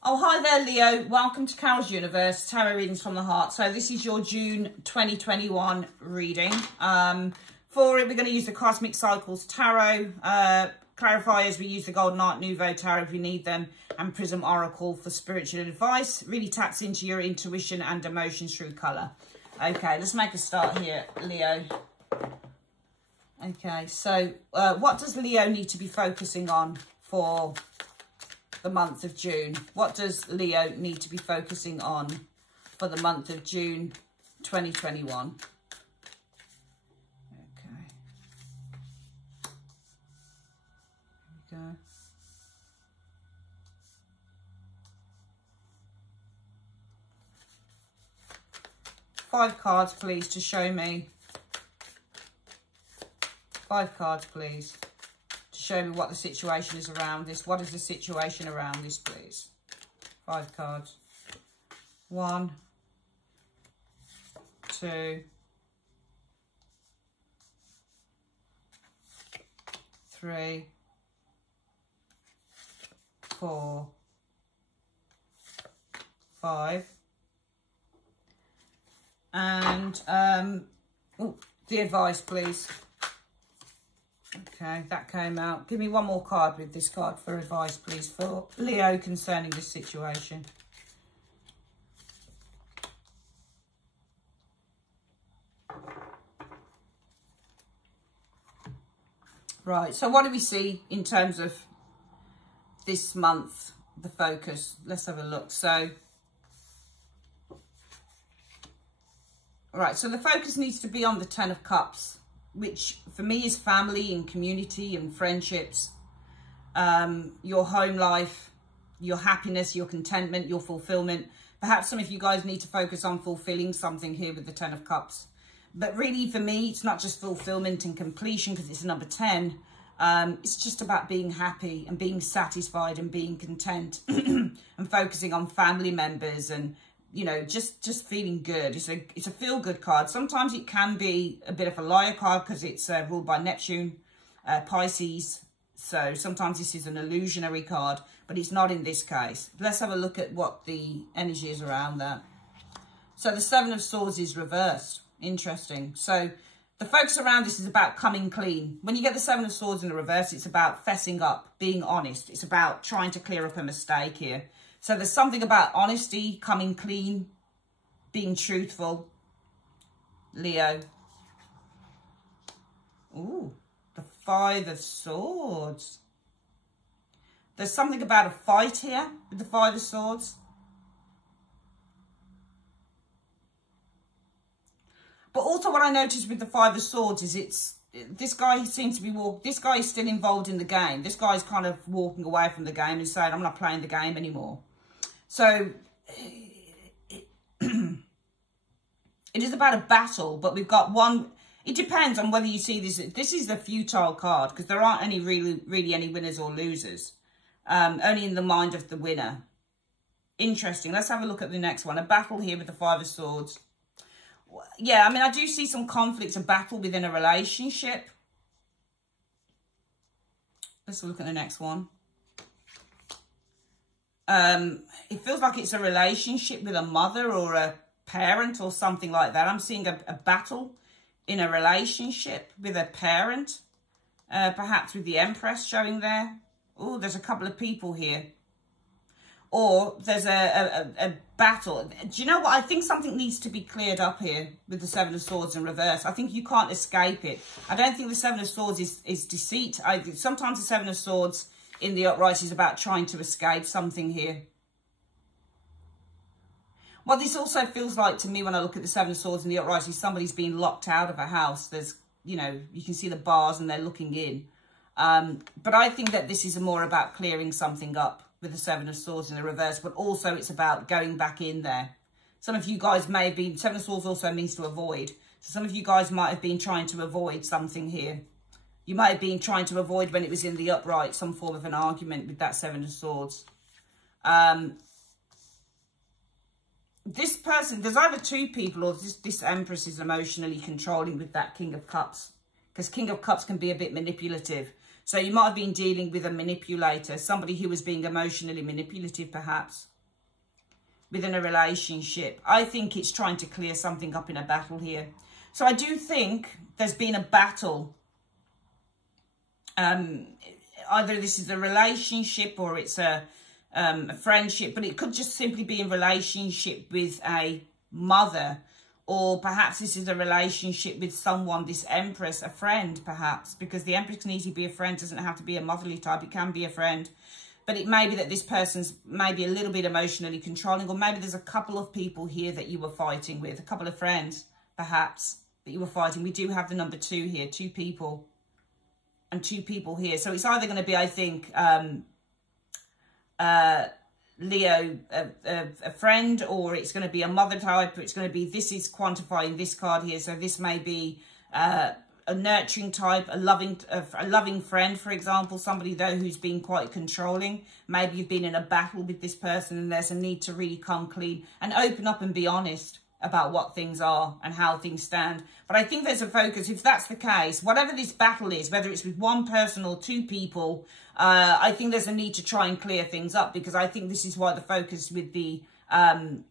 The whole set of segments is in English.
Oh, hi there, Leo. Welcome to Carol's Universe, Tarot Readings from the Heart. So this is your June 2021 reading. For it, we're going to use the Cosmic Cycles Tarot. Clarifiers, we use the Golden Art Nouveau Tarot if we need them, and Prism Oracle for spiritual advice. Really taps into your intuition and emotions through colour. Okay, let's make a start here, Leo. Okay, so what does Leo need to be focusing on for the month of June? What does Leo need to be focusing on for the month of June 2021? Okay. Here we go. Five cards, please, to show me. 5 cards, please. Show me what the situation is around this. What is the situation around this, please? 5 cards. 1, 2, 3, 4, 5. And the advice, please. Okay, that came out. Give me one more card with this card for advice, please, for Leo concerning this situation. Right, so what do we see in terms of this month, the focus? Let's have a look. So, right, so the focus needs to be on the Ten of Cups, which for me is family and community and friendships, your home life, your happiness, your contentment, your fulfillment. Perhaps some of you guys need to focus on fulfilling something here with the Ten of Cups. But really, for me, it's not just fulfillment and completion because it's number 10. It's just about being happy and being satisfied and being content and focusing on family members and, you know, just feeling good. It's a feel-good card. Sometimes it can be a bit of a liar card because it's ruled by Neptune, Pisces. So sometimes this is an illusionary card, but it's not in this case. Let's have a look at what the energy is around that. So the Seven of Swords is reversed. Interesting. So the focus around this is about coming clean. When you get the Seven of Swords in the reverse, it's about fessing up, being honest. It's about trying to clear up a mistake here. So there's something about honesty, coming clean, being truthful. Leo. Ooh, the Five of Swords. There's something about a fight here with the Five of Swords. But also what I noticed with the Five of Swords is this guy seems to be this guy is still involved in the game. This guy's kind of walking away from the game and saying, I'm not playing the game anymore. So it is about a battle, but we've got one. It depends on whether you see this. This is the futile card because there aren't any really any winners or losers. Only in the mind of the winner. Interesting. Let's have a look at the next one. A battle here with the Five of Swords. Yeah, I mean, I do see some conflicts, a battle within a relationship. Let's look at the next one. It feels like it's a relationship with a mother or a parent or something like that. I'm seeing a battle in a relationship with a parent, perhaps with the Empress showing there. Oh, there's a couple of people here. Or there's a battle. Do you know what? I think something needs to be cleared up here with the Seven of Swords in reverse. I think you can't escape it. I don't think the Seven of Swords is deceit. Sometimes the Seven of Swords in the upright is about trying to escape something here. What this also feels like to me when I look at the Seven of Swords in the upright is somebody's been locked out of a house. There's, you know, you can see the bars and they're looking in. But I think that this is more about clearing something up with the Seven of Swords in the reverse, but also it's about going back in there. Some of you guys may have been, Seven of Swords also means to avoid. So some of you guys might have been trying to avoid something here. You might have been trying to avoid when it was in the upright, some form of an argument with that Seven of Swords. This person, there's either two people or this Empress is emotionally controlling with that King of Cups. Because King of Cups can be a bit manipulative. So you might have been dealing with a manipulator, somebody who was being emotionally manipulative, perhaps, within a relationship. I think it's trying to clear something up in a battle here. So I do think there's been a battle. Either this is a relationship or it's a friendship, but it could just simply be in relationship with a mother, or perhaps this is a relationship with someone, this Empress, a friend perhaps, because the Empress can easily be a friend, doesn't have to be a motherly type, it can be a friend. But it may be that this person's maybe a little bit emotionally controlling, or maybe there's a couple of people here that you were fighting with, a couple of friends perhaps that you were fighting. We do have the number 2 here, 2 people and 2 people here. So it's either going to be, I think, Leo, a friend, or it's going to be a mother type, or it's going to be, this is quantifying this card here. So this may be a nurturing type, a loving friend, for example, somebody though who's been quite controlling. Maybe you've been in a battle with this person and there's a need to really come clean and open up and be honest about what things are and how things stand. But I think there's a focus, if that's the case, whatever this battle is, whether it's with one person or 2 people, I think there's a need to try and clear things up, because I think this is why the focus with the 10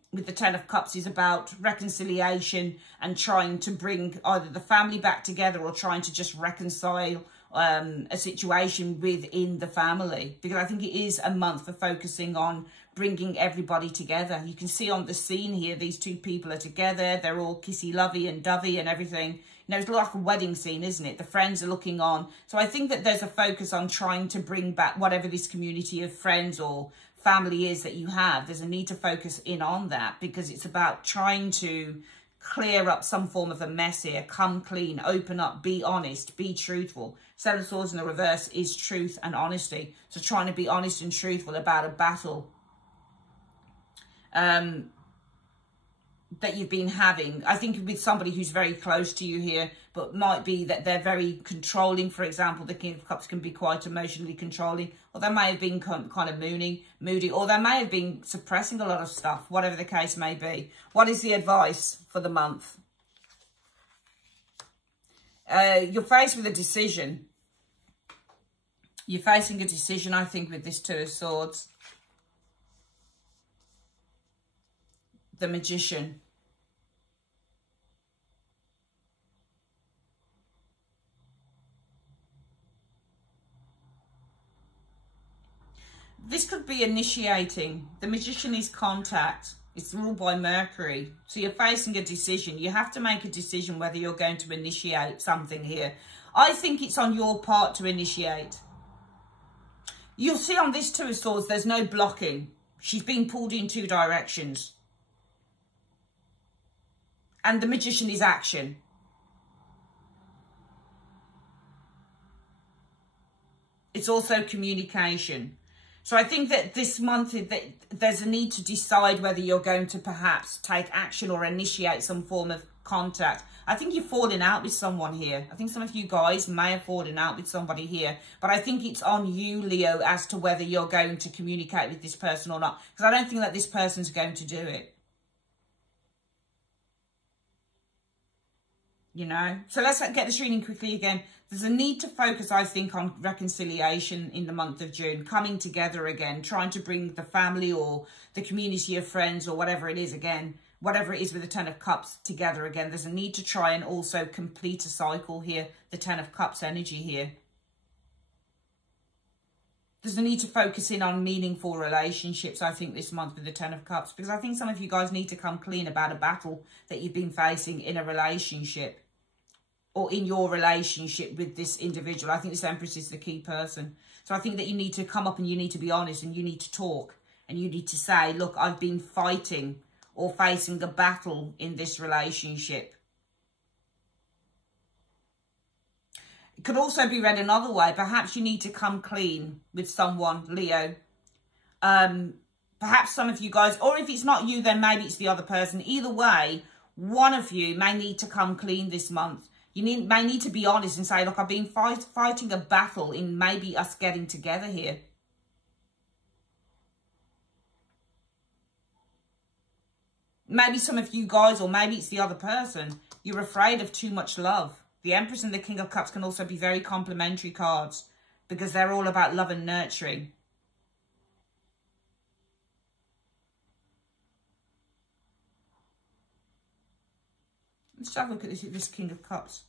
of Cups is about reconciliation and trying to bring either the family back together or trying to just reconcile a situation within the family, because I think it is a month for focusing on bringing everybody together. You can see on the scene here, these 2 people are together. They're all kissy lovey and dovey and everything. You know, it's like a wedding scene, isn't it? The friends are looking on. So I think that there's a focus on trying to bring back whatever this community of friends or family is that you have. There's a need to focus in on that, because it's about trying to clear up some form of a mess here. Come clean, open up, be honest, be truthful. 7 of Swords in the reverse is truth and honesty. So trying to be honest and truthful about a battle that you've been having, I think, with somebody who's very close to you here, but might be that they're very controlling. For example, the King of Cups can be quite emotionally controlling, or they may have been kind of moody, or they may have been suppressing a lot of stuff, whatever the case may be. What is the advice for the month? You're faced with a decision. You're facing a decision, I think, with this 2 of Swords. The Magician. This could be initiating. The Magician is contact. It's ruled by Mercury. So you're facing a decision. You have to make a decision whether you're going to initiate something here. I think it's on your part to initiate. You'll see on this 2 of Swords, there's no blocking. She's being pulled in 2 directions. And the Magician is action. It's also communication. So I think that this month there's a need to decide whether you're going to perhaps take action or initiate some form of contact. I think you've fallen out with someone here. I think some of you guys may have fallen out with somebody here. But I think it's on you, Leo, as to whether you're going to communicate with this person or not. Because I don't think that this person's going to do it. You know, so let's get this reading quickly again. There's a need to focus, I think, on reconciliation in the month of June, coming together again, trying to bring the family or the community of friends or whatever it is again, whatever it is with the 10 of Cups together again. There's a need to try and also complete a cycle here, the 10 of Cups energy here. There's a need to focus in on meaningful relationships, I think, this month with the 10 of Cups, because I think some of you guys need to come clean about a battle that you've been facing in a relationship, or in your relationship with this individual. I think this Empress is the key person. So I think that you need to come up and you need to be honest and you need to talk. And you need to say, look, I've been fighting or facing a battle in this relationship. It could also be read another way. Perhaps you need to come clean with someone, Leo. Perhaps some of you guys, or if it's not you, then maybe it's the other person. Either way, one of you may need to come clean this month. You may need to be honest and say, look, I've been fighting a battle in maybe us getting together here. Maybe some of you guys, or maybe it's the other person, you're afraid of too much love. The Empress and the King of Cups can also be very complementary cards. because they're all about love and nurturing. Let's have a look at this King of Cups.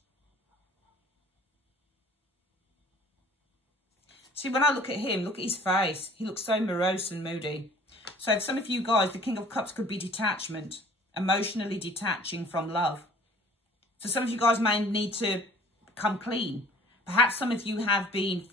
See, when I look at him, look at his face. He looks so morose and moody. So for some of you guys, the King of Cups could be detachment, emotionally detaching from love. So some of you guys may need to come clean. Perhaps some of you have been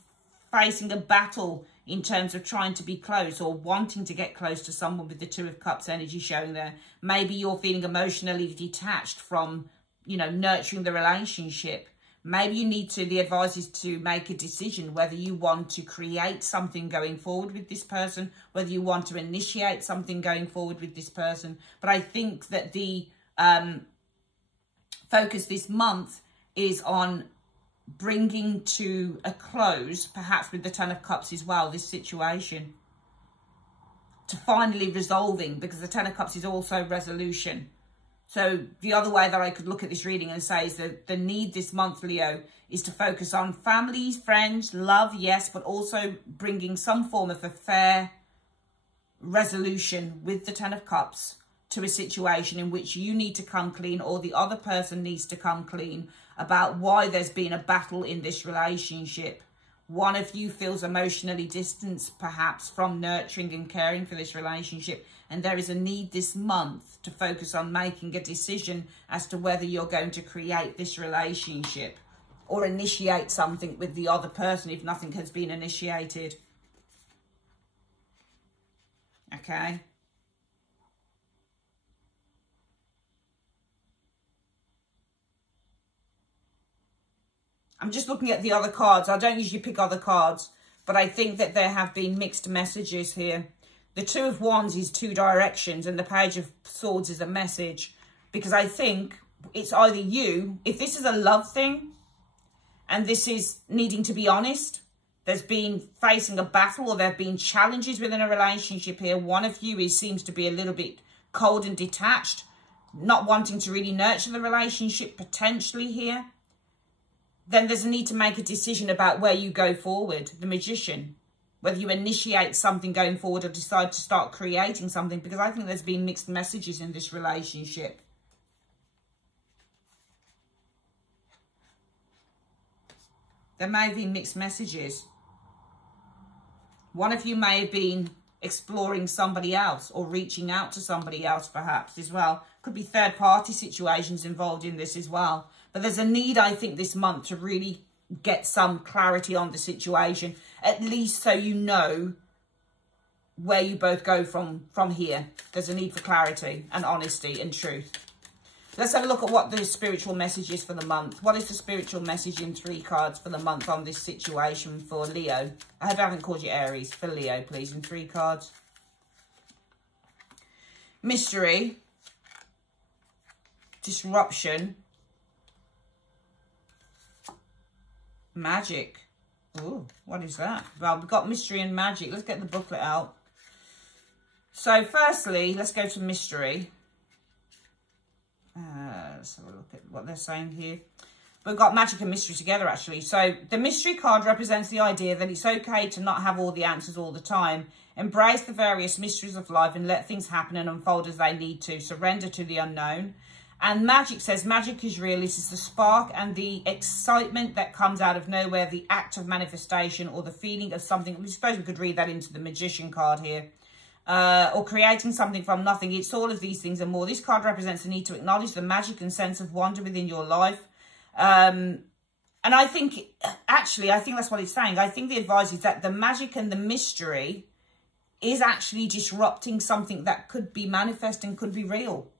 facing a battle in terms of trying to be close or wanting to get close to someone with the Two of Cups energy showing there. Maybe you're feeling emotionally detached from, you know, nurturing the relationship. Maybe you need to, the advice is to make a decision whether you want to create something going forward with this person, whether you want to initiate something going forward with this person. But I think that the focus this month is on bringing to a close, perhaps with the Ten of Cups as well, this situation. To finally resolving, because the Ten of Cups is also resolution. So the other way that I could look at this reading and say is that the need this month, Leo, is to focus on families, friends, love, yes, but also bringing some form of a fair resolution with the Ten of Cups to a situation in which you need to come clean or the other person needs to come clean about why there's been a battle in this relationship. One of you feels emotionally distanced, perhaps, from nurturing and caring for this relationship. And there is a need this month to focus on making a decision as to whether you're going to create this relationship or initiate something with the other person if nothing has been initiated. Okay. I'm just looking at the other cards. I don't usually pick other cards, but I think that there have been mixed messages here. The Two of Wands is two directions and the Page of Swords is a message. Because I think it's either you, if this is a love thing and this is needing to be honest, there's been facing a battle or there have been challenges within a relationship here. One of you seems to be a little bit cold and detached, not wanting to really nurture the relationship potentially here. Then there's a need to make a decision about where you go forward, the Magician. Whether you initiate something going forward or decide to start creating something, because I think there's been mixed messages in this relationship. There may have been mixed messages. One of you may have been exploring somebody else or reaching out to somebody else perhaps as well. Could be third party situations involved in this as well. But there's a need, I think, this month to really get some clarity on the situation, at least so you know where you both go from here. There's a need for clarity and honesty and truth. Let's have a look at what the spiritual message is for the month. What is the spiritual message in 3 cards for the month on this situation for Leo? I hope I haven't called you Aries. For Leo, please, in 3 cards. Mystery. Disruption. Magic. Oh, what is that? Well, we've got mystery and magic. Let's get the booklet out. So, firstly, let's go to mystery. Let's have a look at what they're saying here. We've got magic and mystery together, actually. So, the mystery card represents the idea that it's okay to not have all the answers all the time. Embrace the various mysteries of life and let things happen and unfold as they need to. Surrender to the unknown. And magic says magic is real. This is the spark and the excitement that comes out of nowhere, the act of manifestation or the feeling of something. I suppose we could read that into the Magician card here. Or creating something from nothing. It's all of these things and more. This card represents the need to acknowledge the magic and sense of wonder within your life. And I think, actually, I think that's what it's saying. I think the advice is that the magic and the mystery is actually disrupting something that could be manifest and could be real.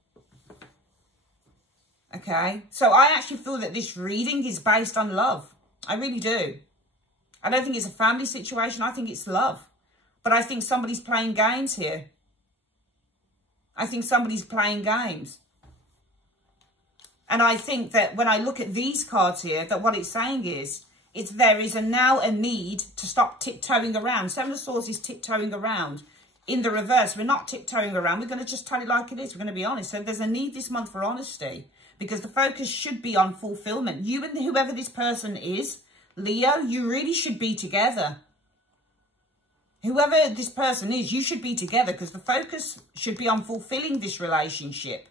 Okay, so I actually feel that this reading is based on love. I really do. I don't think it's a family situation. I think it's love. But I think somebody's playing games here. I think somebody's playing games. And I think that when I look at these cards here, that what it's saying is there is now a need to stop tiptoeing around. Seven of Swords is tiptoeing around. In the reverse, we're not tiptoeing around. We're going to just tell it like it is. We're going to be honest. So there's a need this month for honesty. Because the focus should be on fulfillment. You and whoever this person is, Leo, you really should be together. Whoever this person is, you should be together, because the focus should be on fulfilling this relationship.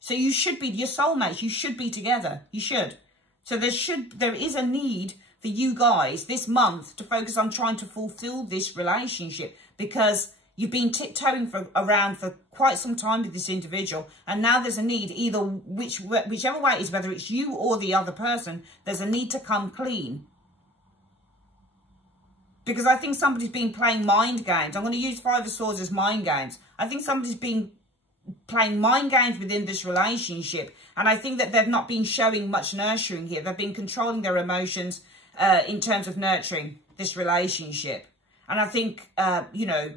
So you should be, your soulmates, you should be together. You should. So there is a need for you guys this month to focus on trying to fulfill this relationship, because you've been tiptoeing around for quite some time with this individual, and now there's a need, either whichever way it is, whether it's you or the other person, there's a need to come clean. Because I think somebody's been playing mind games. I'm going to use Five of Swords as mind games. I think somebody's been playing mind games within this relationship, and I think that they've not been showing much nurturing here. They've been controlling their emotions in terms of nurturing this relationship. And I think, you know,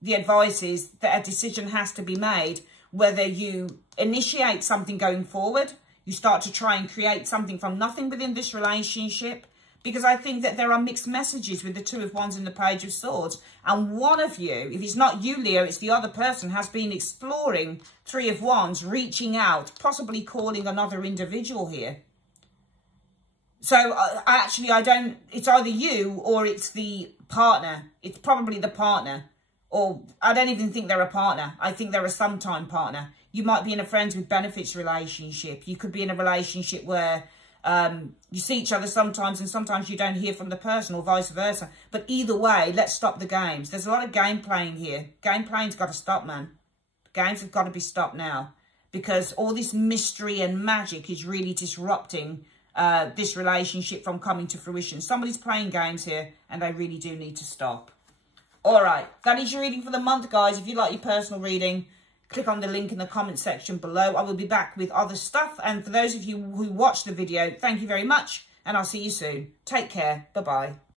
the advice is that a decision has to be made, whether you initiate something going forward, you start to try and create something from nothing within this relationship, because I think that there are mixed messages with the Two of Wands and the Page of Swords. And one of you, if it's not you, Leo, it's the other person, has been exploring Three of Wands, reaching out, possibly calling another individual here. So actually, it's either you or it's the partner. It's probably the partner. Or I don't even think they're a partner. I think they're a sometime partner. You might be in a friends with benefits relationship. You could be in a relationship where you see each other sometimes and sometimes you don't hear from the person, or vice versa. But either way, let's stop the games. There's a lot of game playing here. Game playing's got to stop, man. Games have got to be stopped now, because all this mystery and magic is really disrupting this relationship from coming to fruition. Somebody's playing games here and they really do need to stop. All right, that is your reading for the month, guys. If you like your personal reading, click on the link in the comment section below. I will be back with other stuff. And for those of you who watched the video, thank you very much. And I'll see you soon. Take care. Bye-bye.